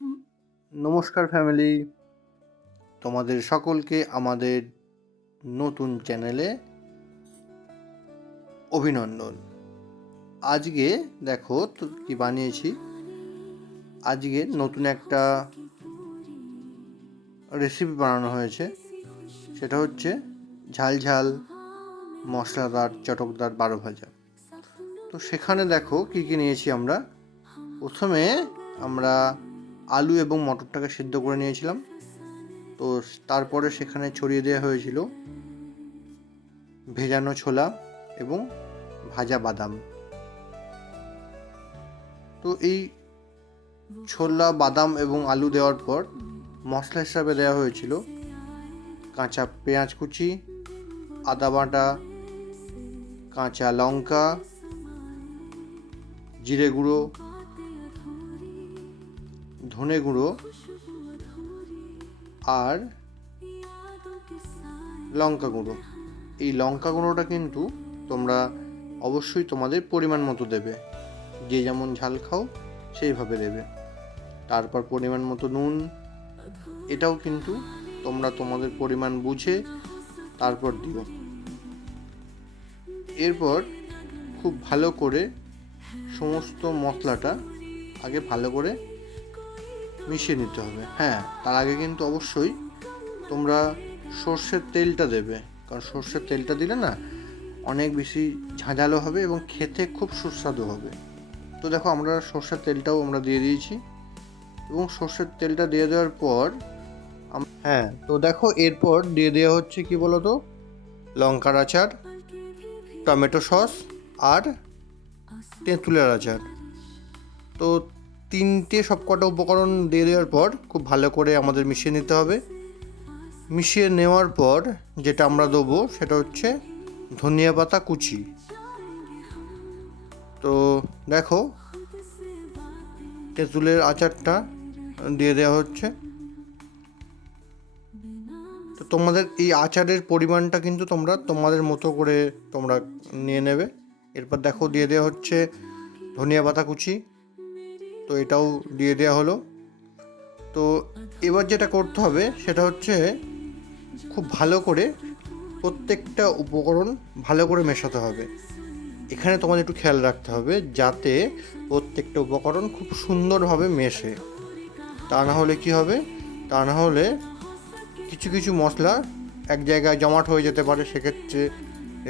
নমস্কার ফ্যামিলি। তোমাদের সকলকে আমাদের নতুন চ্যানেলে অভিনন্দন। আজকে দেখো কি বানিয়েছি। আজকে নতুন একটা রেসিপি বানানো হয়েছে। সেটা হচ্ছে ঝাল ঝাল মশলাদার চটকদার বারো ভাজা। তো সেখানে দেখো কী কী নিয়েছি আমরা। প্রথমে আমরা আলু এবং মটরটাকে সিদ্ধ করে নিয়েছিলাম। তো তারপরে সেখানে ছড়িয়ে দেওয়া হয়েছিল ভেজানো ছোলা এবং ভাজা বাদাম। তো এই ছোলা, বাদাম এবং আলু দেওয়ার পর মশলা হিসাবে দেওয়া হয়েছিল কাঁচা পেঁয়াজ কুচি, আদা বাটা, কাঁচা লঙ্কা, জিরে গুঁড়ো ধনে গুঁড়ো আর লঙ্কা গুঁড়ো। এই লঙ্কা গুঁড়োটা কিন্তু তোমরা অবশ্যই তোমাদের পরিমাণ মতো দেবে। যে যেমন ঝাল খাও, সেইভাবে দেবে। তারপর পরিমাণ মতো নুন, এটাও কিন্তু তোমরা তোমাদের পরিমাণ বুঝে তারপর দিও। এরপর খুব ভালো করে সমস্ত মশলাটা আগে ভালো করে মিশিয়ে নিতে হবে। হ্যাঁ তার আগে কিন্তু অবশ্যই তোমরা সর্ষের তেলটা দেবে। কারণ সর্ষের তেলটা দিলে না অনেক বেশি ঝাঁঝালো হবে এবং খেতে খুব সুস্বাদু হবে। তো দেখো, আমরা সর্ষের তেলটাও আমরা দিয়ে দিয়েছি। এবং সর্ষের তেলটা দিয়ে দেওয়ার পর হ্যাঁ তো দেখো, এরপর দিয়ে দেওয়া হচ্ছে কি বলো তো লঙ্কার আচার, টমেটো সস আর তেঁতুলের আচার। তো তিনটে সবকটা উপকরণ দিয়ে দেওয়ার পর খুব ভালো করে আমাদের মিশিয়ে নিতে হবে। মিশিয়ে নেওয়ার পর যেটা আমরা দেবো সেটা হচ্ছে ধনিয়া পাতা কুচি। তো দেখো, তেঁতুলের আচারটা দিয়ে দেওয়া হচ্ছে। তো তোমাদের এই আচারের পরিমাণটা কিন্তু তোমরা তোমাদের মতো করে তোমরা নিয়ে নেবে। এরপর দেখো দিয়ে দেওয়া হচ্ছে ধনিয়া পাতা কুচি। তো এটাও দিয়ে দেওয়া হলো। তো এবার যেটা করতে হবে সেটা হচ্ছে খুব ভালো করে প্রত্যেকটা উপকরণ ভালো করে মেশাতে হবে। এখানে তোমাদের একটু খেয়াল রাখতে হবে যাতে প্রত্যেকটা উপকরণ খুব সুন্দরভাবে মেশে। তা না হলে কি হবে? তা না হলে কিছু কিছু মশলা এক জায়গায় জমাট হয়ে যেতে পারে, সেক্ষেত্রে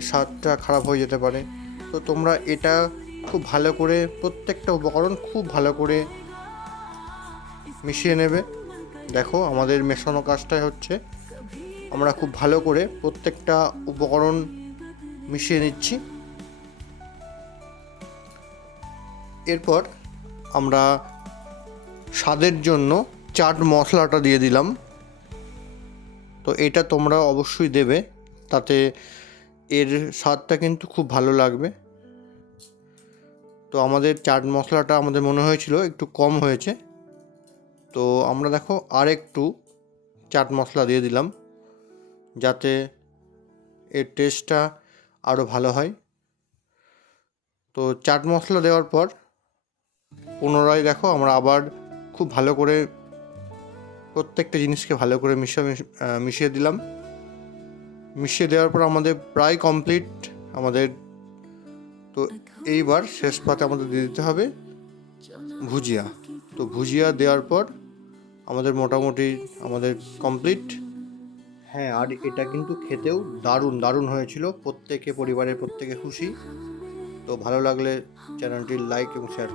স্বাদটা খারাপ হয়ে যেতে পারে। তো তোমরা এটা খুব ভালো করে, প্রত্যেকটা উপকরণ খুব ভালো করে মিশিয়ে নেবে। দেখো, আমাদের মেশানো কাজটাই হচ্ছে, আমরা খুব ভালো করে প্রত্যেকটা উপকরণ মিশিয়ে নিচ্ছি। এরপর আমরা স্বাদের জন্য চাট মশলাটা দিয়ে দিলাম। তো এটা তোমরা অবশ্যই দেবে, তাতে এর স্বাদটা কিন্তু খুব ভালো লাগবে। তো আমাদের চাট মশলাটা আমাদের মনে হয়েছিল একটু কম হয়েছে। তো আমরা দেখো আর একটু চাট মশলা দিয়ে দিলাম যাতে এর টেস্টটা আরও ভালো হয়। তো চাট মশলা দেওয়ার পর পুনরায় দেখো আমরা আবার খুব ভালো করে প্রত্যেকটা জিনিসকে ভালো করে মিশিয়ে মিশিয়ে দিলাম। মিশিয়ে দেওয়ার পর আমাদের প্রায় কমপ্লিট আমাদের তো এইবার শেষ পাতে আমাদের দিয়ে দিতে হবে ভুজিয়া। তো ভুজিয়া দেওয়ার পর আমাদের মোটামুটি আমাদের কমপ্লিট হ্যাঁ আর এটা কিন্তু খেতেও দারুণ দারুণ হয়েছিল। প্রত্যেকে, পরিবারের প্রত্যেকে খুশি। তো ভালো লাগলে চ্যানেলটি লাইক এবং শেয়ার